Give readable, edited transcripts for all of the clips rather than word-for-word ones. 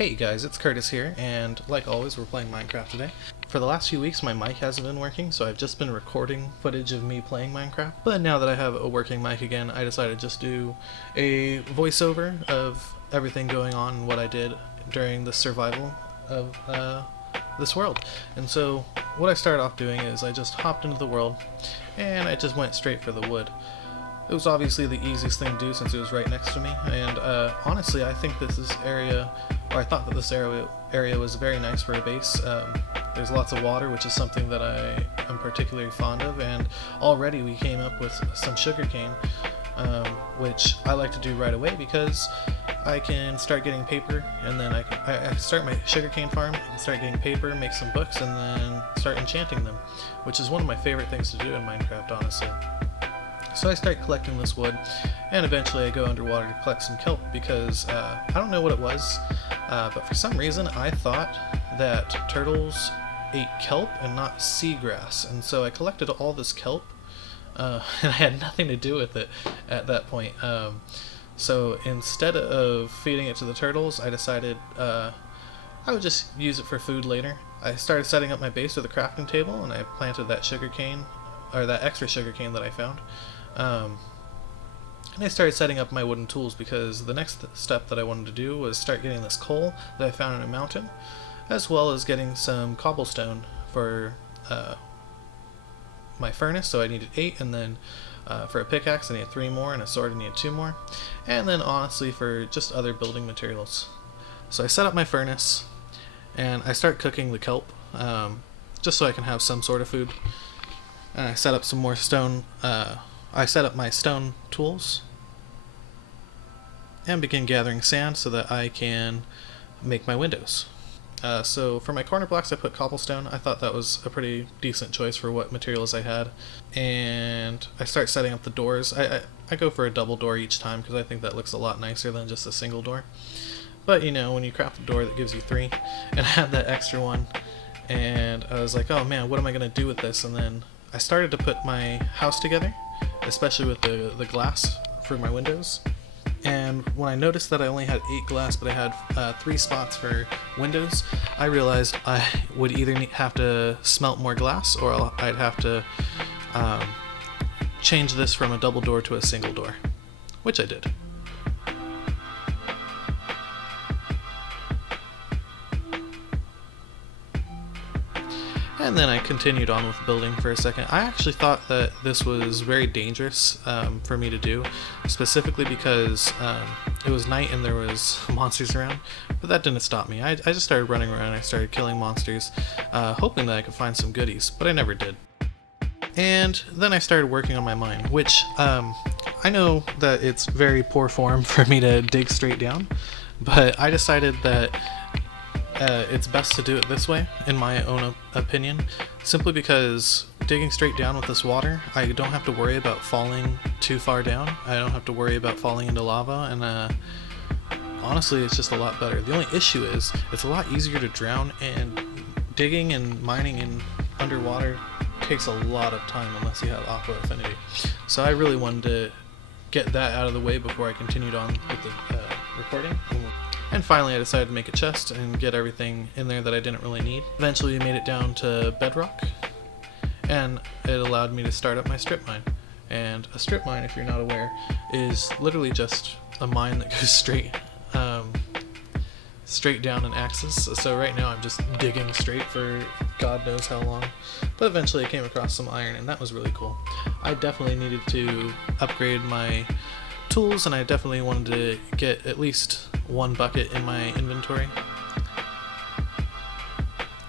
Hey guys, it's Curtis here, and like always, we're playing Minecraft today. For the last few weeks, my mic hasn't been working, so I've just been recording footage of me playing Minecraft. But now that I have a working mic again, I decided to just do a voiceover of everything going on and what I did during the survival of this world. And so, what I started off doing is I just hopped into the world, and I just went straight for the wood. It was obviously the easiest thing to do since it was right next to me, and honestly, I think I thought that this area was very nice for a base. There's lots of water, which is something that I am particularly fond of, and already we came up with some sugarcane, which I like to do right away because I can start getting paper, and then I can start my sugarcane farm, I can start getting paper, make some books, and then start enchanting them, which is one of my favorite things to do in Minecraft, honestly. So I start collecting this wood, and eventually I go underwater to collect some kelp because I don't know what it was, but for some reason I thought that turtles ate kelp and not seagrass, and so I collected all this kelp, and I had nothing to do with it at that point. So instead of feeding it to the turtles, I decided I would just use it for food later. I started setting up my base with a crafting table, and I planted that sugarcane, or that extra sugarcane that I found. And I started setting up my wooden tools because the next step that I wanted to do was start getting this coal that I found in a mountain, as well as getting some cobblestone for my furnace. So I needed 8, and then for a pickaxe I needed 3 more, and a sword I needed 2 more, and then honestly for just other building materials. So I set up my furnace, and I start cooking the kelp, just so I can have some sort of food. And I set up some more stone. I set up my stone tools and begin gathering sand so that I can make my windows. So for my corner blocks I put cobblestone. I thought that was a pretty decent choice for what materials I had. And I start setting up the doors. I go for a double door each time because I think that looks a lot nicer than just a single door. But you know, when you craft a door that gives you 3, and I had that extra one, and I was like, oh man, what am I going to do with this? And then I started to put my house together, especially with the glass for my windows. And when I noticed that I only had 8 glass, but I had 3 spots for windows, I realized I would either have to smelt more glass, or I'd have to change this from a double door to a single door, which I did. And then I continued on with building for a second. I actually thought that this was very dangerous for me to do, specifically because it was night and there was monsters around, but that didn't stop me. I just started running around and I started killing monsters, hoping that I could find some goodies, but I never did. And then I started working on my mine, which I know that it's very poor form for me to dig straight down, but I decided that it's best to do it this way, in my own opinion, simply because digging straight down with this water, I don't have to worry about falling too far down. I don't have to worry about falling into lava, and honestly, it's just a lot better. The only issue is it's a lot easier to drown, and digging and mining in underwater takes a lot of time unless you have aqua affinity. So I really wanted to get that out of the way before I continued on with the recording. And finally I decided to make a chest and get everything in there that I didn't really need. Eventually we made it down to bedrock, and it allowed me to start up my strip mine. And a strip mine, if you're not aware, is literally just a mine that goes straight down an axis. So right now I'm just digging straight for God knows how long. But eventually I came across some iron, and that was really cool. I definitely needed to upgrade my tools, and I definitely wanted to get at least 1 bucket in my inventory.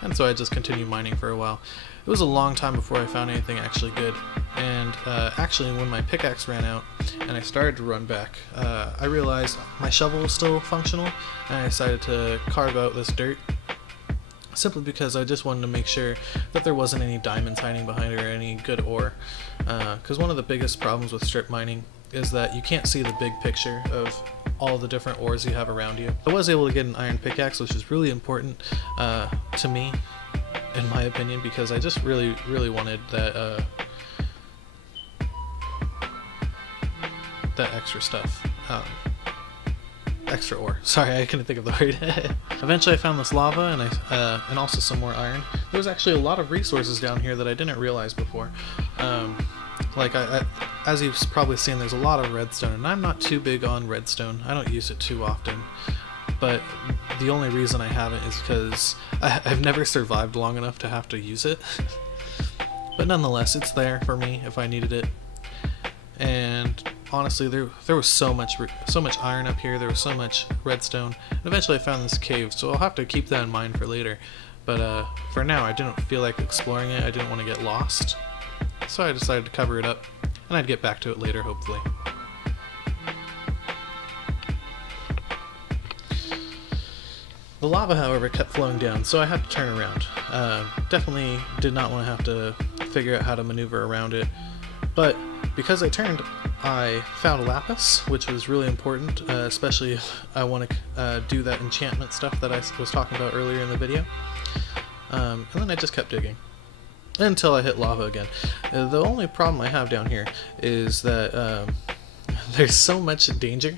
And so I just continued mining for a while. It was a long time before I found anything actually good. And actually when my pickaxe ran out and I started to run back, I realized my shovel was still functional, and I decided to carve out this dirt, simply because I just wanted to make sure that there wasn't any diamonds hiding behind it or any good ore. Because one of the biggest problems with strip mining is that you can't see the big picture of all the different ores you have around you. I was able to get an iron pickaxe, which is really important to me, in my opinion, because I just really wanted that that extra stuff. extra ore. Sorry, I couldn't think of the word. Eventually I found this lava and also some more iron. There's actually a lot of resources down here that I didn't realize before. Like as you've probably seen, there's a lot of redstone, and I'm not too big on redstone. I don't use it too often, but the only reason I haven't is because I've never survived long enough to have to use it. But nonetheless, it's there for me if I needed it. And honestly, there was so much iron up here. There was so much redstone. And eventually, I found this cave, so I'll have to keep that in mind for later. But for now, I didn't feel like exploring it. I didn't want to get lost, so I decided to cover it up, and I'd get back to it later, hopefully. The lava, however, kept flowing down, so I had to turn around. Definitely did not want to have to figure out how to maneuver around it, but because I turned, I found a lapis, which was really important, especially if I want to do that enchantment stuff that I was talking about earlier in the video. And then I just kept digging until I hit lava again. The only problem I have down here is that there's so much danger,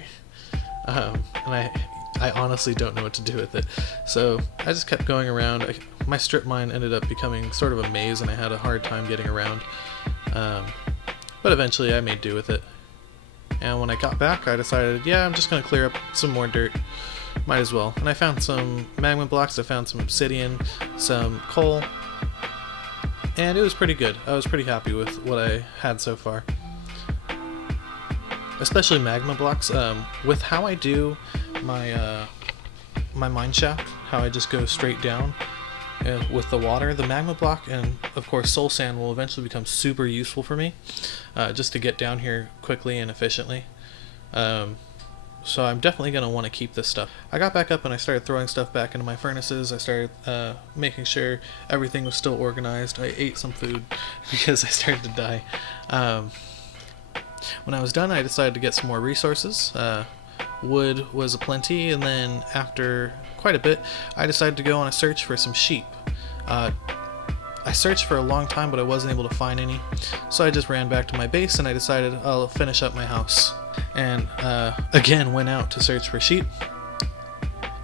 and I honestly don't know what to do with it. So I just kept going around. My strip mine ended up becoming sort of a maze, and I had a hard time getting around. But eventually I made do with it. And when I got back, I decided, yeah, I'm just going to clear up some more dirt. Might as well. And I found some magma blocks, I found some obsidian, some coal, and it was pretty good. I was pretty happy with what I had so far. Especially magma blocks. With how I do my my mine shaft, how I just go straight down with the water, the magma block and of course soul sand will eventually become super useful for me, just to get down here quickly and efficiently. So I'm definitely going to want to keep this stuff. I got back up and I started throwing stuff back into my furnaces. I started making sure everything was still organized. I ate some food because I started to die. When I was done, I decided to get some more resources. Wood was aplenty, and then after quite a bit, I decided to go on a search for some sheep. I searched for a long time, but I wasn't able to find any, so I just ran back to my base and I decided I'll finish up my house. And again, went out to search for sheep.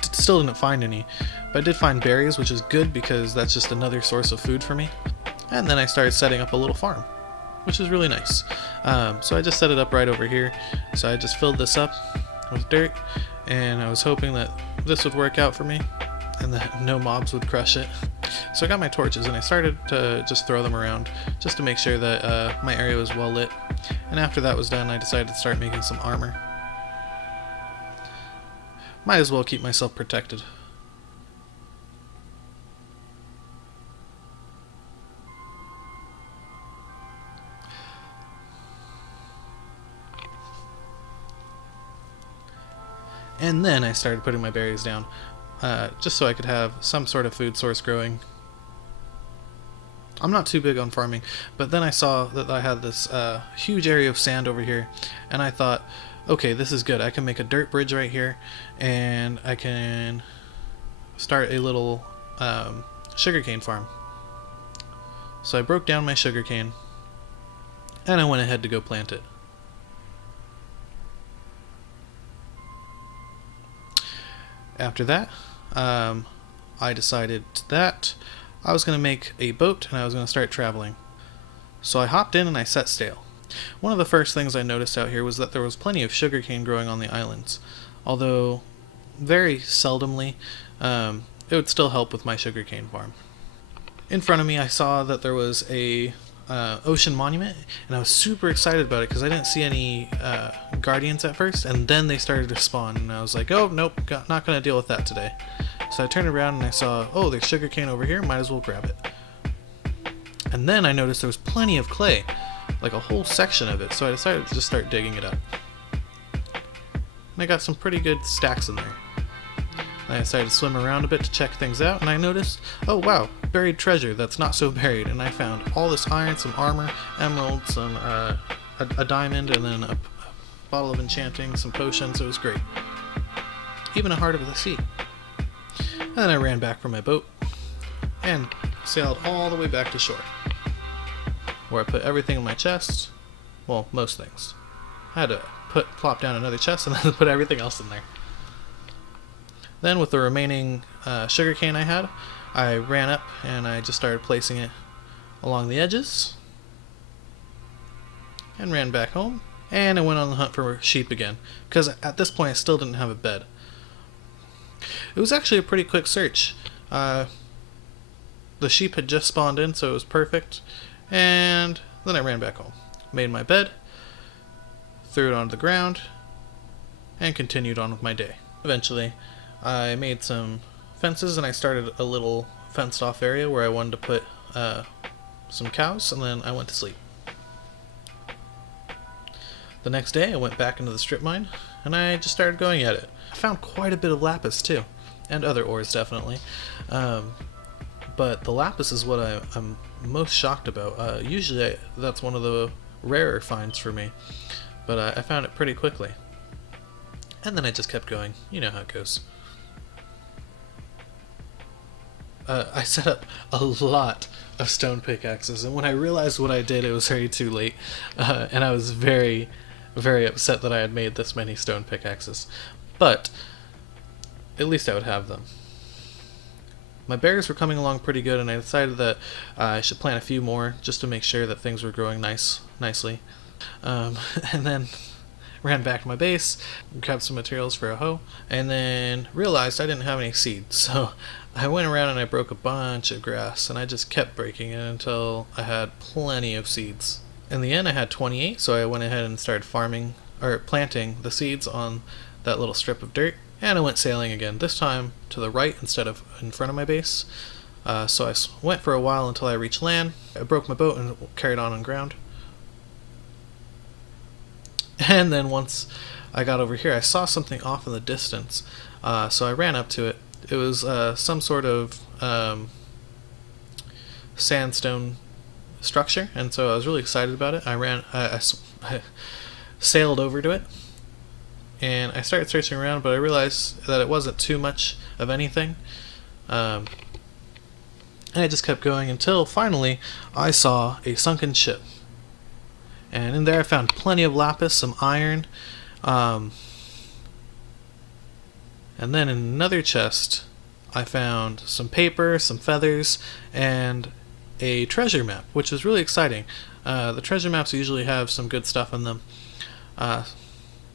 Still didn't find any, but I did find berries, which is good because that's just another source of food for me. And then I started setting up a little farm, which is really nice. So I just set it up right over here. So I just filled this up with dirt, and I was hoping that this would work out for me and that no mobs would crush it. So I got my torches and I started to just throw them around just to make sure that my area was well lit. And after that was done, I decided to start making some armor. Might as well keep myself protected. And then I started putting my berries down, just so I could have some sort of food source growing. I'm not too big on farming, but then I saw that I had this huge area of sand over here, and I thought, okay, this is good. I can make a dirt bridge right here, and I can start a little sugarcane farm. So I broke down my sugarcane, and I went ahead to go plant it. After that, I decided that I was going to make a boat and I was going to start traveling. So I hopped in and I set sail. One of the first things I noticed out here was that there was plenty of sugarcane growing on the islands, although very seldomly. It would still help with my sugarcane farm. In front of me I saw that there was a ocean monument, and I was super excited about it because I didn't see any guardians at first, and then they started to spawn, and I was like, oh nope, not gonna deal with that today. So I turned around and I saw, oh, there's sugarcane over here, might as well grab it. And then I noticed there was plenty of clay, like a whole section of it, so I decided to just start digging it up. And I got some pretty good stacks in there. And I decided to swim around a bit to check things out, and I noticed, oh wow, buried treasure that's not so buried. And I found all this iron, some armor, emerald, some a diamond, and then a bottle of enchanting, some potions. It was great. Even a heart of the sea. And then I ran back for my boat and sailed all the way back to shore, where I put everything in my chest. Well, most things. I had to plop down another chest and then put everything else in there. Then with the remaining sugarcane I had, I ran up and I just started placing it along the edges and ran back home, and I went on the hunt for sheep again because at this point I still didn't have a bed. It was actually a pretty quick search. The sheep had just spawned in, so it was perfect, and then I ran back home, made my bed, threw it onto the ground, and continued on with my day. Eventually I made some fences and I started a little fenced off area where I wanted to put some cows, and then I went to sleep. The next day I went back into the strip mine and I just started going at it. I found quite a bit of lapis too, and other ores definitely, but the lapis is what I'm most shocked about. Usually that's one of the rarer finds for me, but I found it pretty quickly. And then I just kept going. You know how it goes. I set up a lot of stone pickaxes, and when I realized what I did, it was already too late, and I was very, very upset that I had made this many stone pickaxes. But at least I would have them. My berries were coming along pretty good, and I decided that I should plant a few more just to make sure that things were growing nicely. And then ran back to my base, grabbed some materials for a hoe, and then realized I didn't have any seeds. So I went around and I broke a bunch of grass, and I just kept breaking it until I had plenty of seeds. In the end I had 28, so I went ahead and started planting the seeds on that little strip of dirt, and I went sailing again, this time to the right instead of in front of my base. So I went for a while until I reached land. I broke my boat and carried on ground. And then once I got over here, I saw something off in the distance, so I ran up to it. It was some sort of sandstone structure, and so I was really excited about it. I sailed over to it, and I started searching around, but I realized that it wasn't too much of anything. And I just kept going until finally I saw a sunken ship. And in there I found plenty of lapis, some iron, and then in another chest I found some paper, some feathers, and a treasure map, which was really exciting. The treasure maps usually have some good stuff in them.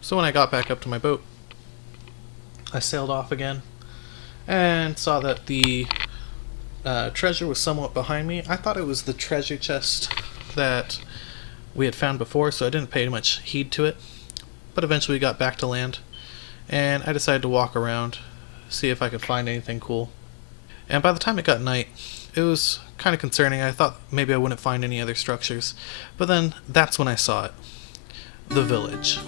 So when I got back up to my boat, I sailed off again and saw that the treasure was somewhat behind me. I thought it was the treasure chest that we had found before, so I didn't pay much heed to it. But eventually we got back to land, and I decided to walk around, see if I could find anything cool. And by the time it got night, it was kind of concerning. I thought maybe I wouldn't find any other structures, but then that's when I saw it. The village.